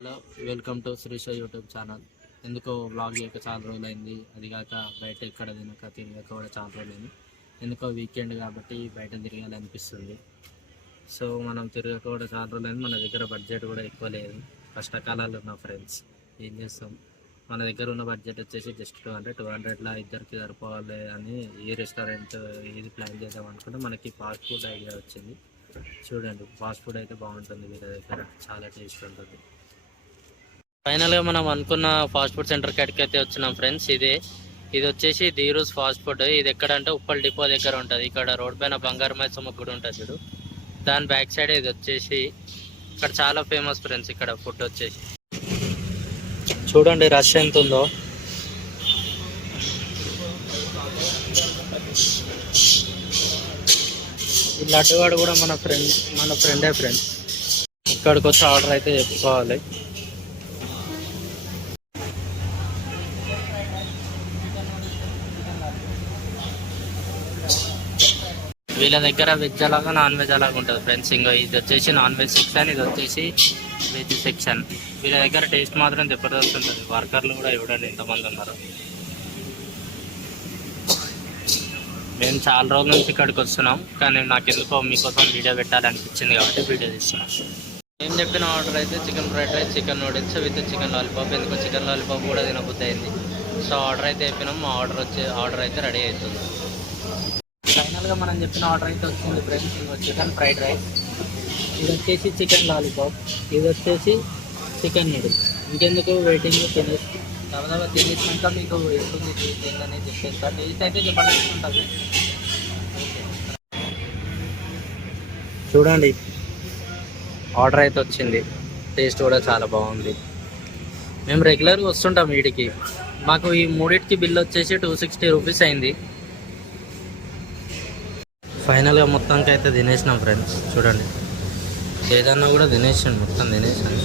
Hello, welcome to Srisha YouTube channel. ఎందుకో vlog చేయక చాలా రోజులైంది. అది కాక బయట ఎక్కడ తిరగక కూడా చాలా రోజులైంది. ఎందుకో వీకెండ్ కాబట్టి బయట తిరగాలనిపిస్తుంది. సో మనం తిరగక కూడా చాలా రోజులైంది. మన దగ్గర బడ్జెట్ కూడా ఎక్కువ లేదు. కష్టకాలాలు ఉన్న ఫ్రెండ్స్, ఏం చేస్తాం. మన దగ్గర ఉన్న బడ్జెట్ వచ్చేసి జస్ట్ 200 ఇద్దరికి సరిపోవాలి అని ఈ రెస్టారెంట్ ఇది ప్లాన్ చేద్దాం అనుకుంటే మనకి ఫాస్ట్ ఫుడ్ ఐడియా వచ్చింది. చూడండి, ఫాస్ట్ ఫుడ్ అయితే బాగుంటుంది. వీళ్ళ దగ్గర చాలా టేస్ట్ ఉంటుంది. ఫైనల్గా మనం అనుకున్న ఫాస్ట్ ఫుడ్ సెంటర్ కాడికి అయితే వచ్చినాం ఫ్రెండ్స్. ఇది వచ్చేసి ధీరూస్ ఫాస్ట్ ఫుడ్. ఇది ఎక్కడంటే ఉప్పల్ డిపో దగ్గర ఉంటుంది. ఇక్కడ రోడ్ పైన బంగారు మైసమ్మ గుడి ఉంటుంది చూడు, దాని బ్యాక్ సైడ్ ఇది వచ్చేసి. ఇక్కడ చాలా ఫేమస్ ఫ్రెండ్స్ ఇక్కడ ఫుడ్ వచ్చేసి. చూడండి రష్ ఎంత ఉందో. ఈ లడ్డువాడు కూడా మన ఫ్రెండే ఫ్రెండ్స్. ఇక్కడికి వచ్చి ఆర్డర్ అయితే చెప్పుకోవాలి. వీళ్ళ దగ్గర వెజ్ అలాగా నాన్ వెజ్ అలాగా ఉంటుంది ఫ్రెండ్స్. ఇంకా ఇది వచ్చేసి నాన్ వెజ్ సెక్షన్, ఇది వచ్చేసి వెజ్ సెక్షన్. వీళ్ళ దగ్గర టేస్ట్ మాత్రం జబర్దస్త్ ఉంటుంది. వర్కర్లు కూడా చూడండి ఎంతమంది ఉన్నారు. మేము చాలా రోజుల నుంచి ఇక్కడికి వస్తున్నాం, కానీ నాకు ఎందుకో మీకోసం వీడియో పెట్టాలనిపించింది కాబట్టి వీడియో తీస్తున్నాం. నేను చెప్పిన ఆర్డర్ అయితే chicken fried rice, chicken noodles with chicken lollipop. ఎందుకో చికెన్ లాలీపాప్ కూడా తినబుద్ధి అయింది. సో ఆర్డర్ అయితే చెప్పినాం. మా ఆర్డర్ అయితే రెడీ అవుతుంది. ఫైనల్గా మనం చెప్పిన ఆర్డర్ అయితే వచ్చింది ఫ్రెండ్స్. ఇది చికెన్ ఫ్రైడ్ రైస్, ఇది వచ్చేసి చికెన్ లాలీపాప్, ఇది వచ్చేసి చికెన్ నూడిల్స్. ఇంకెందుకు వెయిటింగ్, తినేసి దాదాపు తినేసినాక మీకు ఎప్పుడు టేస్ట్ అనేది చెప్పేస్తా. టేస్ట్ అయితే జబర్దస్త్ ఉంటుంది. చూడండి, ఆర్డర్ అయితే వచ్చింది. టేస్ట్ కూడా చాలా బాగుంది. మేము రెగ్యులర్గా వస్తుంటాం వీడికి. మాకు ఈ మూడింటికి బిల్ వచ్చేసి 260 రూపీస్ అయింది. ఫైనల్గా మొత్తానికి అయితే తినేసినాం ఫ్రెండ్స్. చూడండి, ఏదన్నా కూడా తినేసాను, మొత్తం తినేసాను.